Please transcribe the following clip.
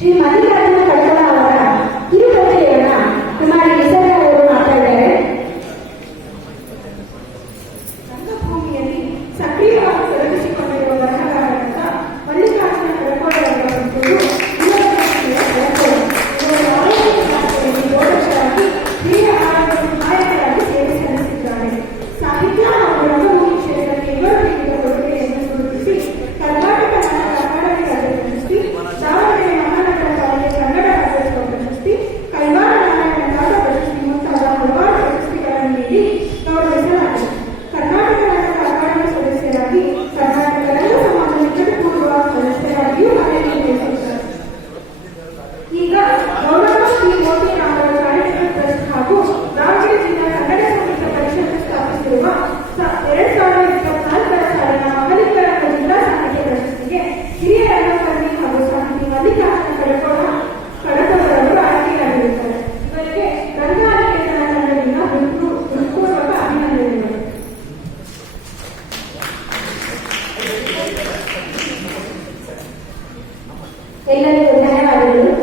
ಶ್ರೀ ಮಲ್ಲಿಕಾರ್ಜುನ ಕಳಕಳ ಅವರ ಕಿರುಕಥೆಯನ್ನ ಕುಮಾರಿ ನಿಸರ್ಗ ಅವರು ಮಾತಾಡಿದ್ದಾರೆ. ರಂಗಭೂಮಿಯಲ್ಲಿ ಸಕ್ರಿಯವಾಗಿ ತೊಡಗಿಸಿಕೊಂಡಿರುವ ಬರಹಗಾರರಾದ ಮಲ್ಲಿಕಾರ್ಜುನ ಕಳಕಳ ಅವರ ಕುರಿತು ಬೋಧಕರಾಗಿ ಹಿರಿಯ ನಾಯಕರಾಗಿ ಸೇವೆ ಸಲ್ಲಿಸಿದ್ದಾರೆ. ಸಾಹಿತ್ಯ ಹಾಗೂ ರಂಗಭೂಮಿ ಕ್ಷೇತ್ರಕ್ಕೆ ಇವರು ನೀಡಿದ ಕೊಡುಗೆಯನ್ನು ಗುರುತಿಸಿ ಕರ್ನಾಟಕ ನಾಟಕ ಅಕಾಡೆಮಿ ರಾಜ್ಯ ಪ್ರಶಸ್ತಿ, ದಾವಣಗೆರೆ ಮಹಾನಗರ ಪಾಲಿಕೆ ಕನ್ನಡ ರಾಜ್ಯೋತ್ಸವ ಪ್ರಶಸ್ತಿ, ಕೈವಾರ ನಾರಾಯಣ ದಾಸ ಪ್ರಶಸ್ತಿ ಮುಂತಾದ ಹಲವಾರು ಪ್ರಶಸ್ತಿಗಳನ್ನು ನೀಡಿ ಗೌರವಿಸಲಾಗಿದೆ. ಕರ್ನಾಟಕ ನಾಟಕ ಅಕಾಡೆಮಿ ಸದಸ್ಯರಾಗಿ ಕರ್ನಾಟಕ ರಂಗ ಸಮಾಜ ನಿಕಟಪೂರ್ವ ಸದಸ್ಯರಾಗಿಯೂ ಕಾರ್ಯನಿರ್ವಹಿಸುತ್ತಾರೆ. ಈಗ ಗೌರವ ಶ್ರೀ ಮೋತಿರಾಮರ ಚಾರಿಟಬಲ್ ಟ್ರಸ್ಟ್ ಹಾಗೂ ದಾವಣಗೆರೆ ಜಿಲ್ಲಾ ಕನ್ನಡ ಸಂಗೀತ ಪರಿಷತ್ ಸ್ಥಾಪಿಸಿರುವ 2024ರ ಸಾಲಿನ ಮಹಲಿಂಗ ರಂಗ ಜಿಲ್ಲಾ ಸಾಹಿತ್ಯ ಪ್ರಶಸ್ತಿಗೆ ಹಿರಿಯ ರಂಗಕರ್ಮಿ ಹಾಗೂ ಸಾಹಿತಿ ಮಲ್ಲಿಕಾರ್ಜುನ ಕಳಕಳರವರು ಆಯ್ಕೆಯಾಗಿರುತ್ತಾರೆ. ಇವರಿಗೆ ರಂಗಾನಿಕೇತನ ತಂಡದಿಂದ ಹೃತ್ಪೂರ್ವಕ ಅಭಿನಂದನೆಗಳು. ಎಲ್ಲರಿಗೂ ಧನ್ಯವಾದಗಳು.